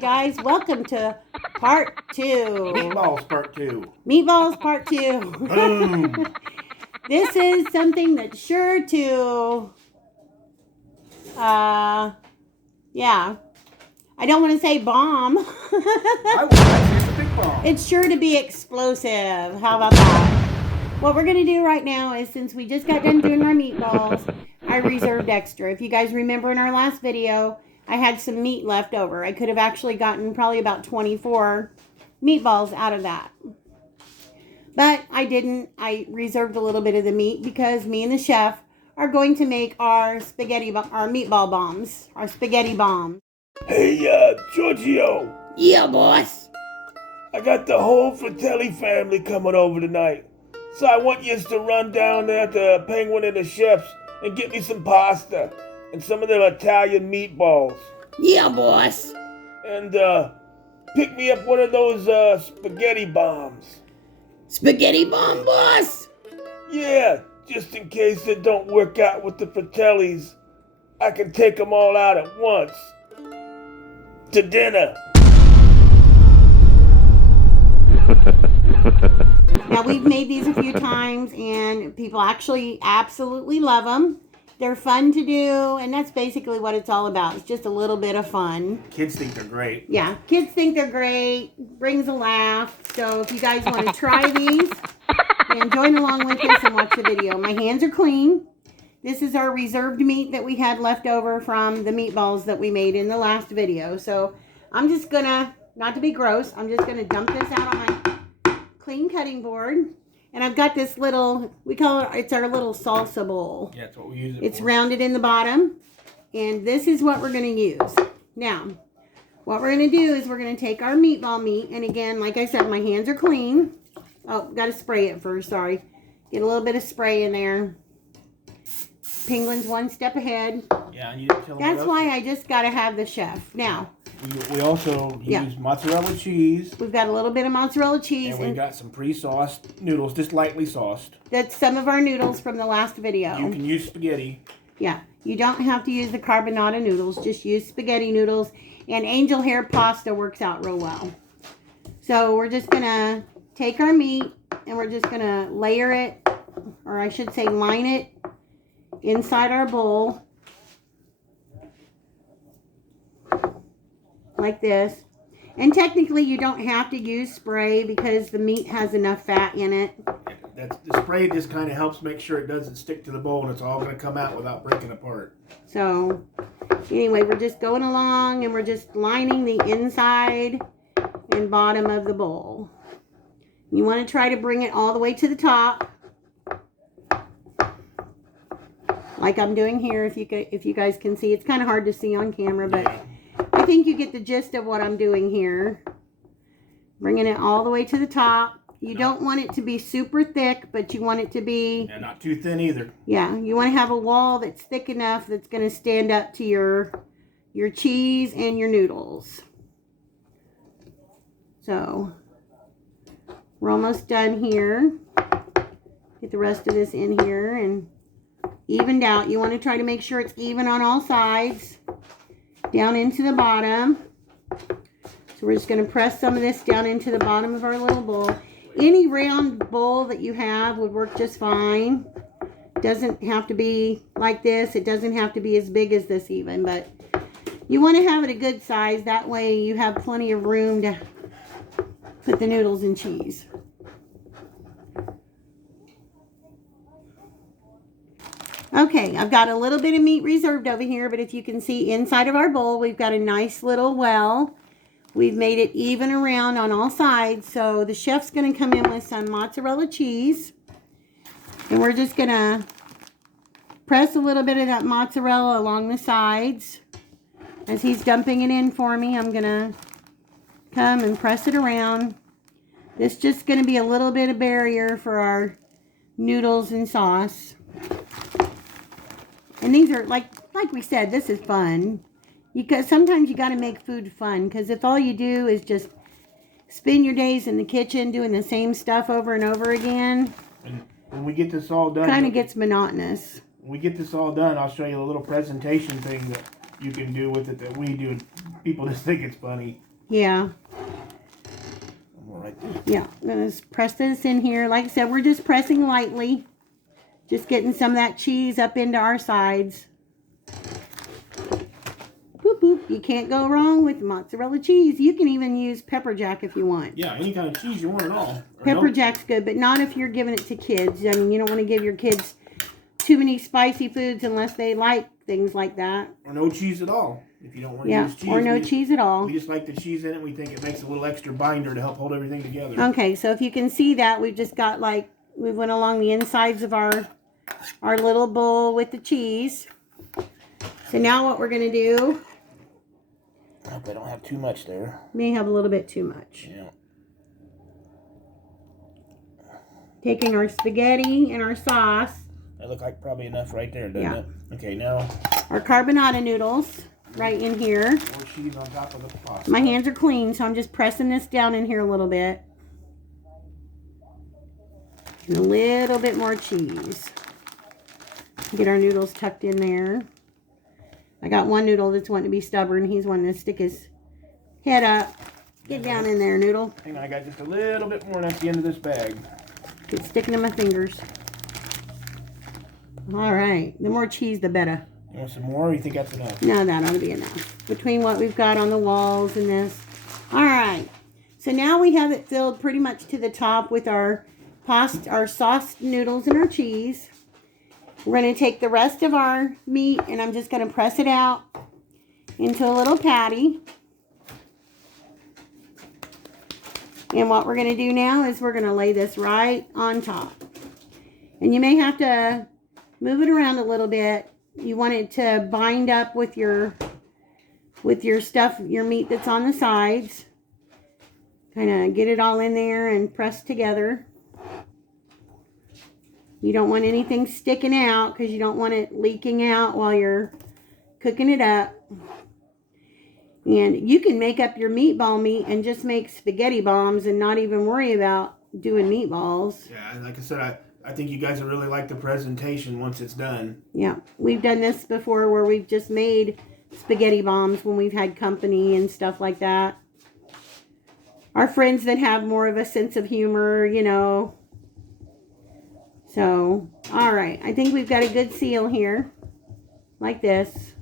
guys, welcome to part 2. Meatballs part 2. Meatballs part 2. Boom. This is something that's sure to, yeah. I don't want to say bomb. I would say it's a big bomb. It's sure to be explosive. How about that? What we're going to do right now is, since we just got done doing our meatballs, I reserved extra. If you guys remember in our last video, I had some meat left over. I could have actually gotten probably about 24 meatballs out of that. But I didn't. I reserved a little bit of the meat because me and the chef are going to make our meatball bombs. Our spaghetti bomb. Hey, Giorgio. Yeah, boss. I got the whole Fratelli family coming over tonight. So I want you to run down there to Penguin and the Chefs and get me some pasta and some of their Italian meatballs. Yeah, boss. And, pick me up one of those, spaghetti bombs. Spaghetti bomb, boss. Yeah, just in case it don't work out with the Fratellis, I can take them all out at once. To dinner. Now, we've made these a few times, and people actually absolutely love them. They're fun to do, and that's basically what it's all about. It's just a little bit of fun. Kids think they're great. Yeah, kids think they're great. Brings a laugh. So if you guys want to try these, then join along with us and watch the video. My hands are clean. This is our reserved meat that we had left over from the meatballs that we made in the last video. So I'm just going to, not to be gross, I'm just going to dump this out on my clean cutting board. And I've got this little, we call it, it's our little salsa bowl. Yeah, that's what we use it It's for. rounded in the bottom. And this is what we're going to use. Now, what we're going to do is we're going to take our meatball meat. And again, like I said, my hands are clean. Oh, got to spray it first, sorry. Get a little bit of spray in there. Penguin's one step ahead. Yeah, and you didn't tell them That's why I just got to have the chef. Now, we also use mozzarella cheese. we've got a little bit of mozzarella cheese. And we got some pre-sauced noodles, just lightly sauced. That's some of our noodles from the last video. You can use spaghetti. Yeah, you don't have to use the carbonara noodles. Just use spaghetti noodles. And angel hair pasta works out real well. So we're just going to take our meat and we're just going to layer it, or I should say line it, inside our bowl. Like this. And technically you don't have to use spray because the meat has enough fat in it. The spray just kind of helps make sure it doesn't stick to the bowl and it's all going to come out without breaking apart. So anyway, we're just going along and we're just lining the inside and bottom of the bowl. You want to try to bring it all the way to the top. Like I'm doing here, if you guys can see. It's kind of hard to see on camera, but I think you get the gist of what I'm doing here. Bringing it all the way to the top. You don't want it to be super thick, but you want it to be... Yeah, not too thin either. Yeah, you want to have a wall that's thick enough that's going to stand up to your cheese and your noodles. So, we're almost done here. Get the rest of this in here and evened out. You want to try to make sure it's even on all sides. Down into the bottom. So we're just going to press some of this down into the bottom of our little bowl. Any round bowl that you have would work just fine. Doesn't have to be like this. It doesn't have to be as big as this even. But you want to have it a good size. That way you have plenty of room to put the noodles and cheese. Okay, I've got a little bit of meat reserved over here, but if you can see inside of our bowl, we've got a nice little well. We've made it even around on all sides, so the chef's going to come in with some mozzarella cheese. And we're just going to press a little bit of that mozzarella along the sides. As he's dumping it in for me, I'm going to come and press it around. This is just going to be a little bit of barrier for our noodles and sauce. And these are, like we said, this is fun. Sometimes you got to make food fun. Because if all you do is just spend your days in the kitchen doing the same stuff over and over again. And when we get this all done... Kind of gets monotonous. When we get this all done, I'll show you a little presentation thing that you can do with it that we do. People just think it's funny. Yeah. Right there. Yeah. Let's press this in here. Like I said, we're just pressing lightly. Just getting some of that cheese up into our sides. Boop, boop. You can't go wrong with mozzarella cheese. You can even use pepper jack if you want. Yeah, any kind of cheese you want at all. Pepper jack's good, but not if you're giving it to kids. I mean, you don't want to give your kids too many spicy foods unless they like things like that. Or no cheese at all. If you don't want to use cheese. Or no cheese at all. We just like the cheese in it. We think it makes a little extra binder to help hold everything together. Okay, so if you can see that, we've just got like, we went along the insides of our little bowl with the cheese. So now what we're going to do. I hope I don't have too much there. May have a little bit too much. Yeah. Taking our spaghetti and our sauce. That look like probably enough right there, doesn't Yeah. it? Okay, now. Our carbonara noodles right in here. More cheese on top of the pasta. My hands are clean, so I'm just pressing this down in here a little bit. And a little bit more cheese. Get our noodles tucked in there. I got one noodle that's wanting to be stubborn. He's wanting to stick his head up. Get down in there, noodle. Hang on, I got just a little bit more at the end of this bag. It's sticking to my fingers. All right. The more cheese, the better. You want some more, or you think that's enough? No, that ought to be enough. Between what we've got on the walls and this. All right. So now we have it filled pretty much to the top with our pasta, our sauce noodles and our cheese. We're going to take the rest of our meat and I'm just going to press it out into a little patty. And what we're going to do now is we're going to lay this right on top. And you may have to move it around a little bit. You want it to bind up with your stuff, your meat that's on the sides. Kind of get it all in there and press together. You don't want anything sticking out because you don't want it leaking out while you're cooking it up. And you can make up your meatball meat and just make spaghetti bombs and not even worry about doing meatballs. Yeah, like I said, I think you guys will really like the presentation once it's done. Yeah, we've done this before where we've just made spaghetti bombs when we've had company and stuff like that. Our friends that have more of a sense of humor, you know. So, all right. I think we've got a good seal here. Like this.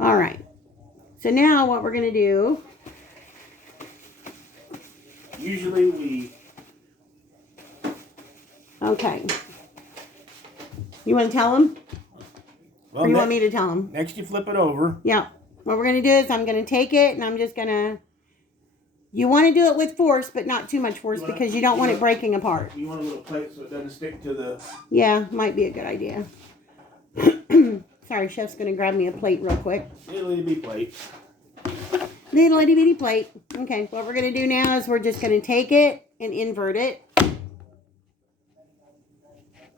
All right. So now what we're going to do. Usually we... Okay. You want to tell them? Well, Or you want me to tell them? Next you flip it over. Yeah. What we're going to do is I'm going to take it and I'm just going to... You want to do it with force, but not too much force because you don't want it breaking apart. You want a little plate so it doesn't stick to the... Yeah, might be a good idea. Sorry, Chef's going to grab me a plate real quick. Little itty bitty plate. Little itty bitty plate. Okay, what we're going to do now is we're just going to take it and invert it.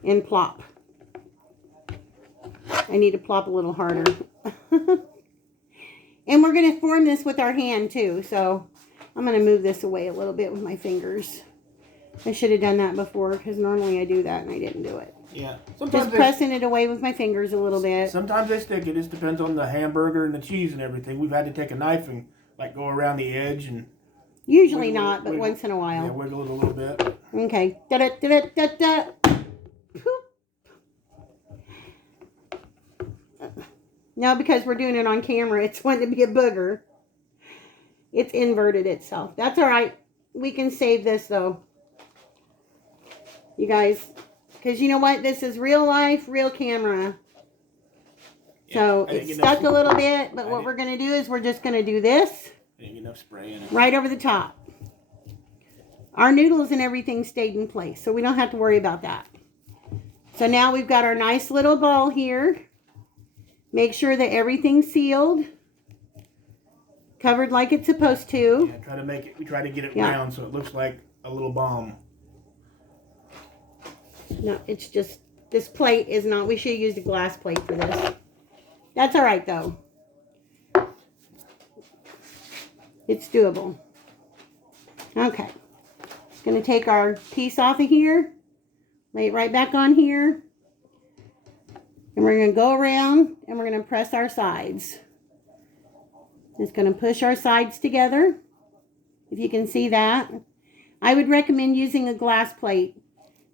And plop. I need to plop a little harder. And we're going to form this with our hand too, so... I'm going to move this away a little bit with my fingers. I should have done that before because normally I do that and I didn't do it. Yeah. Just pressing it away with my fingers a little bit. Sometimes they stick. It just depends on the hamburger and the cheese and everything. We've had to take a knife and like go around the edge and... Usually not, but once in a while. Yeah, wiggle it a little bit. Okay. Da-da-da-da-da-da. Now because we're doing it on camera, it's wanting to be a booger. It's inverted itself. That's all right. We can save this, though. You guys. Because you know what? This is real life, real camera. Yeah, so it's stuck a little bit. But what we're going to do is we're just going to do this. Ain't enough spray in it. Right over the top. Our noodles and everything stayed in place. So we don't have to worry about that. So now we've got our nice little ball here. Make sure that everything's sealed. Covered like it's supposed to. Yeah, try to make it. We try to get it round so it looks like a little bomb. No, it's just this plate is not. We should have used a glass plate for this. That's all right though. It's doable. Okay. Gonna take our piece off of here, lay it right back on here, and we're gonna go around and we're gonna press our sides. Just going to push our sides together. If you can see that. I would recommend using a glass plate.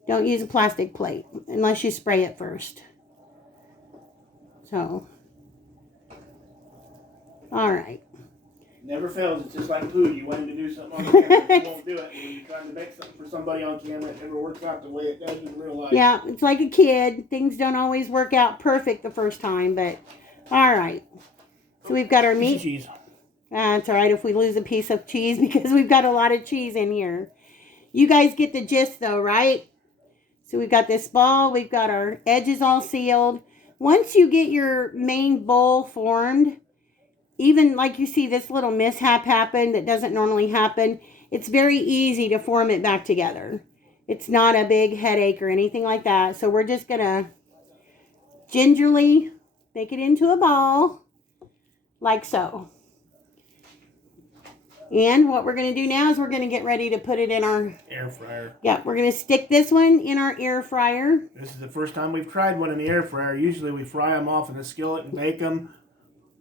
Don't use a plastic plate unless you spray it first. So, all right. Never fails. It's just like food. You want him to do something on camera, you won't do it. When you're trying to make something for somebody on camera, it never works out the way it does in real life. Yeah, it's like a kid. Things don't always work out perfect the first time, but all right. So we've got our meat. Cheese. That's all right if we lose a piece of cheese because we've got a lot of cheese in here. You guys get the gist though, right? So we've got this ball. We've got our edges all sealed. Once you get your main bowl formed, even like you see this little mishap happen that doesn't normally happen, it's very easy to form it back together. It's not a big headache or anything like that. So we're just going to gingerly make it into a ball like so. And what we're going to do now is we're going to get ready to put it in our air fryer. Yeah, we're going to stick this one in our air fryer. This is the first time we've tried one in the air fryer. Usually we fry them off in the skillet and bake them.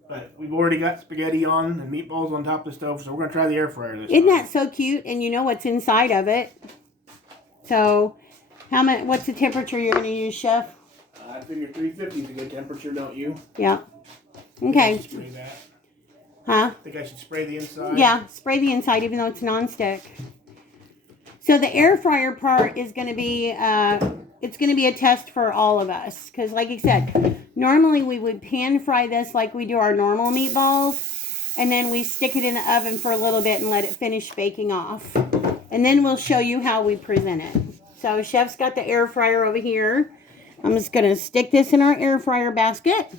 But we've already got spaghetti on and meatballs on top of the stove, so we're going to try the air fryer this time. Isn't that so cute? And you know what's inside of it. So, what's the temperature you're going to use, Chef? I figure 350 is a good temperature, don't you? Yeah. Okay. Spray that. Huh? Think I should spray the inside? Yeah, spray the inside even though it's nonstick. So the air fryer part is going to be, it's going to be a test for all of us. Because like I said, normally we would pan fry this like we do our normal meatballs. And then we stick it in the oven for a little bit and let it finish baking off. And then we'll show you how we present it. So Chef's got the air fryer over here. I'm just going to stick this in our air fryer basket.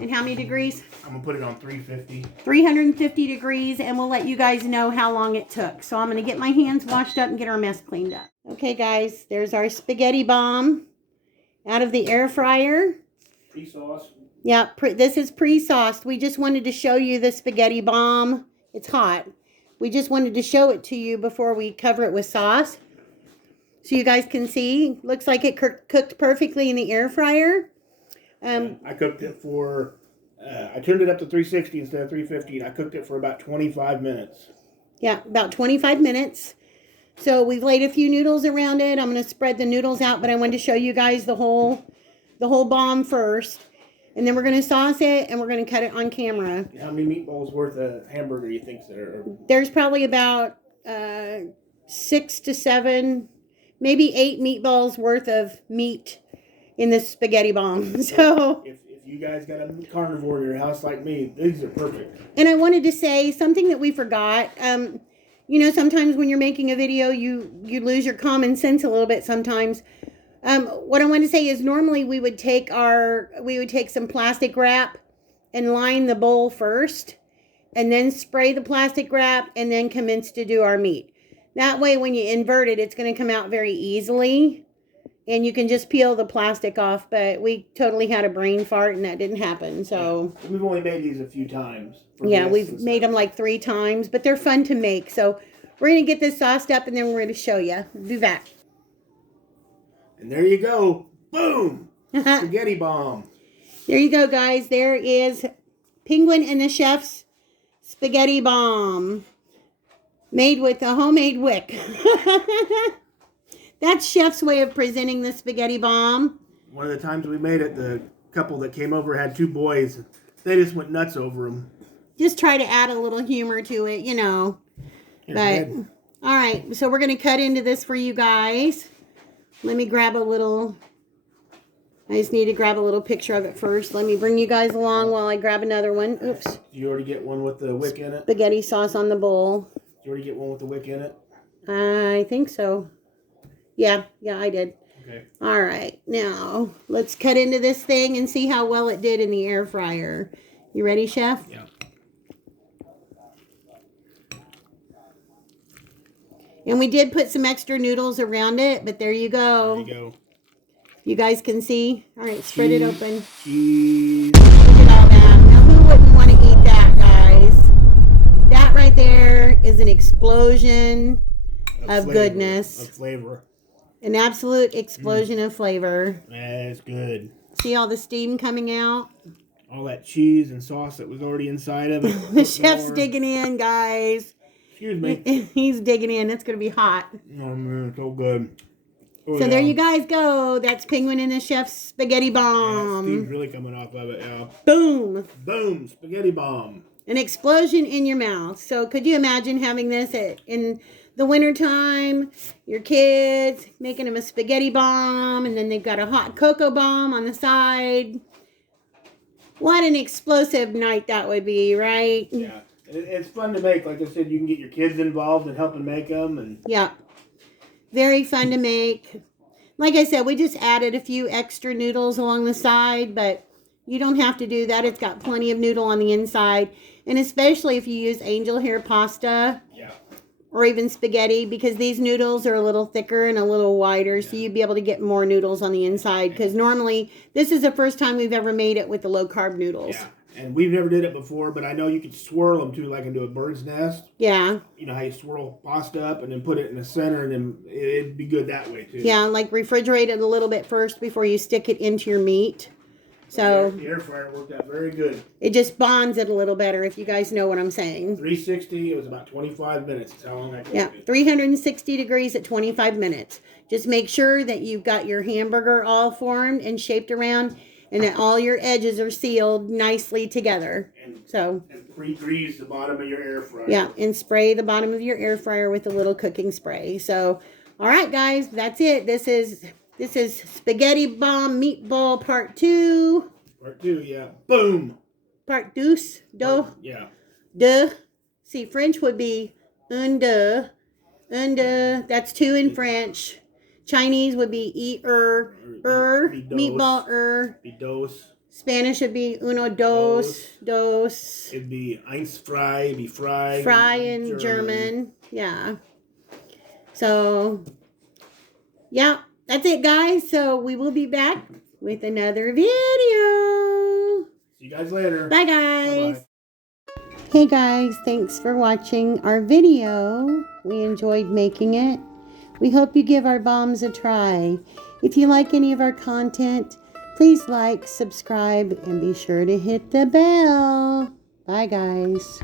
And how many degrees? I'm going to put it on 350. 350 degrees, and we'll let you guys know how long it took. So I'm going to get my hands washed up and get our mess cleaned up. Okay, guys, there's our spaghetti bomb out of the air fryer. Pre-sauce. Yeah, this is pre-sauced. We just wanted to show you the spaghetti bomb. It's hot. We just wanted to show it to you before we cover it with sauce. So you guys can see. Looks like it cooked perfectly in the air fryer. I cooked it for, I turned it up to 360 instead of 350, and I cooked it for about 25 minutes. Yeah, about 25 minutes. So we've laid a few noodles around it. I'm going to spread the noodles out, but I wanted to show you guys the whole bomb first. And then we're going to sauce it, and we're going to cut it on camera. How many meatballs worth of hamburger do you think there are? There's probably about 6 to 7, maybe 8 meatballs worth of meat in this spaghetti bomb. So if you guys got a carnivore in your house like me, these are perfect. And I wanted to say something that we forgot. You know, sometimes when you're making a video, you lose your common sense a little bit sometimes. What I want to say is normally we would take some plastic wrap and line the bowl first, and then spray the plastic wrap, and then commence to do our meat. That way, when you invert it, it's going to come out very easily. And you can just peel the plastic off, but we totally had a brain fart and that didn't happen. So yeah. We've only made these a few times. Yeah, we've made them like 3 times, but they're fun to make. So we're going to get this sauced up and then we're going to show you. Do that. And there you go. Boom! Spaghetti bomb. There you go, guys. There is Penguin and the Chef's spaghetti bomb. Made with a homemade wick. That's Chef's way of presenting the spaghetti bomb. One of the times we made it, the couple that came over had 2 boys. They just went nuts over them. Just try to add a little humor to it, you know. But, all right, so we're going to cut into this for you guys. Let me grab a little, I just need to grab a little picture of it first. Let me bring you guys along while I grab another one. Oops. Did you already get one with the wick in it? Spaghetti sauce on the bowl. Did you already get one with the wick in it? I think so. Yeah, I did. Okay. All right, now let's cut into this thing and see how well it did in the air fryer. You ready, Chef? Yeah. And we did put some extra noodles around it, but there you go. There you go. You guys can see. All right, spread it open. Cheese. Look at all that. Now, who wouldn't want to eat that, guys? That right there is an explosion of goodness. Of flavor. An absolute explosion of flavor. That's good. See all the steam coming out? all that cheese and sauce that was already inside of it. The chef's digging in, guys. Excuse me. He's digging in. It's going to be hot. Oh, man, it's so good. Oh, So yeah. there you guys go. That's Penguin and the Chef's spaghetti Yeah, bomb. steam's really coming off of it, yeah. Boom. Boom, spaghetti bomb. An explosion in your mouth. So could you imagine having this in the wintertime? Your kids making them a spaghetti bomb, and then they've got a hot cocoa bomb on the side. What an explosive night that would be, right? Yeah, it's fun to make. Like I said, you can get your kids involved in helping make them. And Yeah. Very fun to make. Like I said, we just added a few extra noodles along the side, but you don't have to do that. It's got plenty of noodle on the inside. And especially if you use angel hair pasta yeah, or even spaghetti, because these noodles are a little thicker and a little wider, so you'd be able to get more noodles on the inside. Because normally, this is the first time we've ever made it with the low-carb noodles. yeah. And we've never did it before, but I know you could swirl them too, like into a bird's nest. Yeah. You know how you swirl pasta up and then put it in the center, and then it'd be good that way too. Yeah, like refrigerate it a little bit first before you stick it into your meat. So The air fryer worked out very good. it just bonds it a little better, if you guys know what I'm saying. 360, it was about 25 minutes. That's how long that took Yeah, me. 360 degrees at 25 minutes. Just make sure that you've got your hamburger all formed and shaped around, and that all your edges are sealed nicely together. So, And pre-grease the bottom of your air fryer. yeah, and spray the bottom of your air fryer with a little cooking spray. So, all right, guys, that's it. This is Spaghetti Bomb Meatball Part 2. Part 2, yeah. Boom. Part deux. Yeah. Duh. See, French would be un deux. Un deux. That's 2 in French. Chinese would be Be dos. meatball, Be dos. Spanish would be uno, dos. It'd be eins frei, it'd be fry. Fry in German. Yeah. So, yeah, that's it, guys. So we will be back with another video. See you guys later. Bye, guys. Bye-bye. Hey, guys. Thanks for watching our video. We enjoyed making it. We hope you give our bombs a try. If you like any of our content, please like, subscribe, and be sure to hit the bell. Bye, guys.